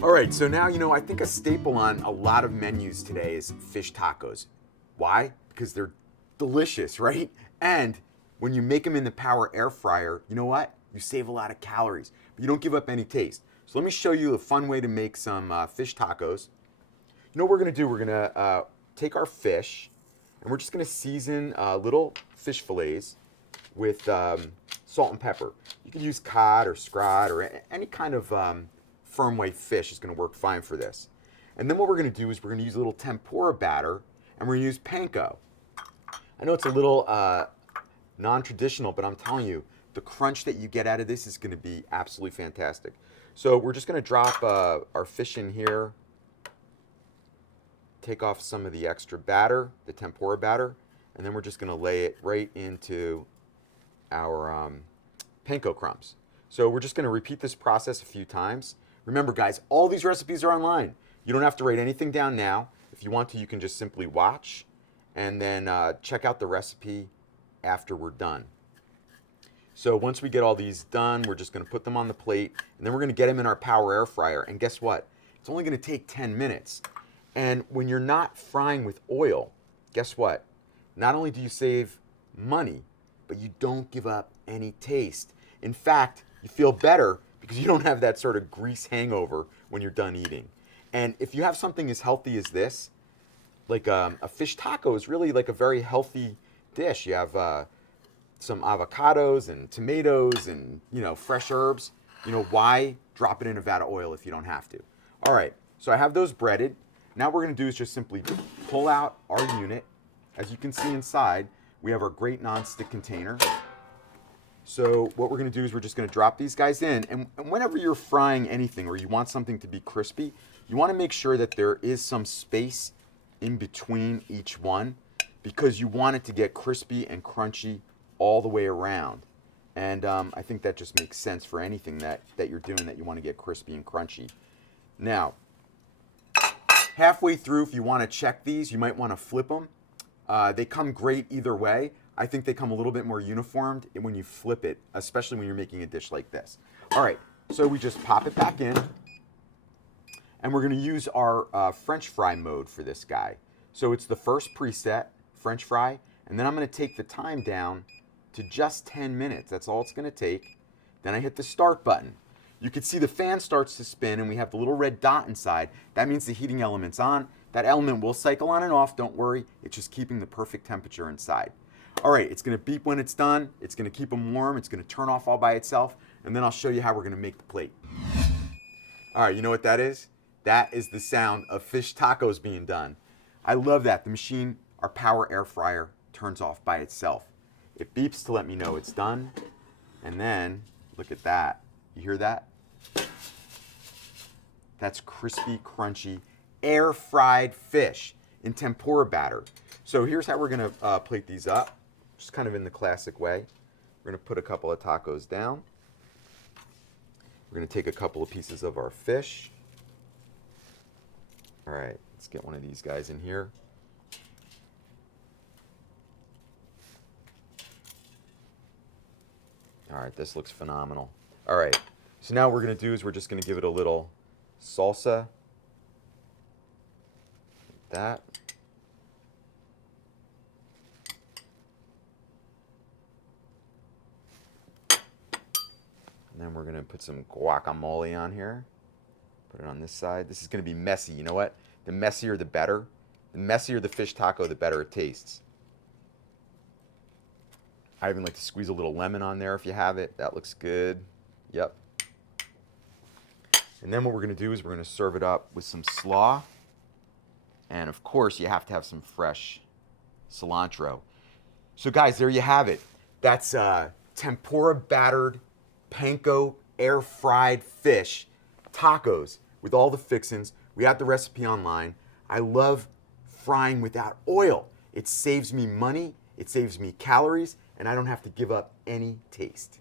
All right, so now, I think a staple on a lot of menus today is fish tacos. Why? Because they're delicious, right? And when you make them in the Power Air Fryer, you know what? You save a lot of calories, but you don't give up any taste. So let me show you a fun way to make some fish tacos. You know what we're gonna do? We're gonna take our fish and we're just gonna season little fish fillets with salt and pepper. You could use cod or scrod or any kind of firm white fish is going to work fine for this. And then what we're going to do is we're going to use a little tempura batter and we're going to use panko. I know it's a little non-traditional, but I'm telling you, the crunch that you get out of this is going to be absolutely fantastic. So we're just going to drop our fish in here, take off some of the extra batter, the tempura batter, and then we're just going to lay it right into our panko crumbs. So we're just going to repeat this process a few times. Remember, guys, all these recipes are online. You don't have to write anything down now. If you want to, you can just simply watch and then check out the recipe after we're done. So once we get all these done, we're just going to put them on the plate, and then we're going to get them in our Power Air Fryer. And guess what? It's only going to take 10 minutes. And when you're not frying with oil, guess what? Not only do you save money, but you don't give up any taste. In fact, you feel better because you don't have that sort of grease hangover when you're done eating. And if you have something as healthy as this, like a fish taco is really like a very healthy dish. You have some avocados and tomatoes and fresh herbs. Why drop it in a vat of oil if you don't have to? All right, so I have those breaded. Now what we're gonna do is just simply pull out our unit. As you can see inside, we have our great non-stick container. So what we're gonna do is we're just gonna drop these guys in, and whenever you're frying anything or you want something to be crispy, you wanna make sure that there is some space in between each one because you want it to get crispy and crunchy all the way around. And I think that just makes sense for anything that you're doing that you wanna get crispy and crunchy. Now, halfway through, if you wanna check these, you might wanna flip them. They come great either way. I think they come a little bit more uniformed when you flip it, especially when you're making a dish like this. All right, so we just pop it back in, and we're gonna use our French fry mode for this guy. So it's the first preset, French fry, and then I'm gonna take the time down to just 10 minutes. That's all it's gonna take. Then I hit the start button. You can see the fan starts to spin and we have the little red dot inside. That means the heating element's on. That element will cycle on and off, don't worry. It's just keeping the perfect temperature inside. All right, it's gonna beep when it's done. It's gonna keep them warm. It's gonna turn off all by itself. And then I'll show you how we're gonna make the plate. All right, you know what that is? That is the sound of fish tacos being done. I love that. The machine, our Power Air Fryer, turns off by itself. It beeps to let me know it's done. And then, look at that. You hear that? That's crispy, crunchy, air-fried fish in tempura batter. So here's how we're gonna plate these up, just kind of in the classic way. We're gonna put a couple of tacos down. We're gonna take a couple of pieces of our fish. All right, let's get one of these guys in here. All right, this looks phenomenal. All right, so now what we're gonna do is we're just gonna give it a little salsa, like that. And then we're gonna put some guacamole on here. Put it on this side. This is gonna be messy, you know what? The messier the better. The messier the fish taco, the better it tastes. I even like to squeeze a little lemon on there if you have it. That looks good. Yep. And then what we're gonna do is we're gonna serve it up with some slaw. And of course, you have to have some fresh cilantro. So guys, there you have it. That's tempura battered, panko air fried fish tacos with all the fixins. We have the recipe online. I love frying without oil. It saves me money, it saves me calories, and I don't have to give up any taste.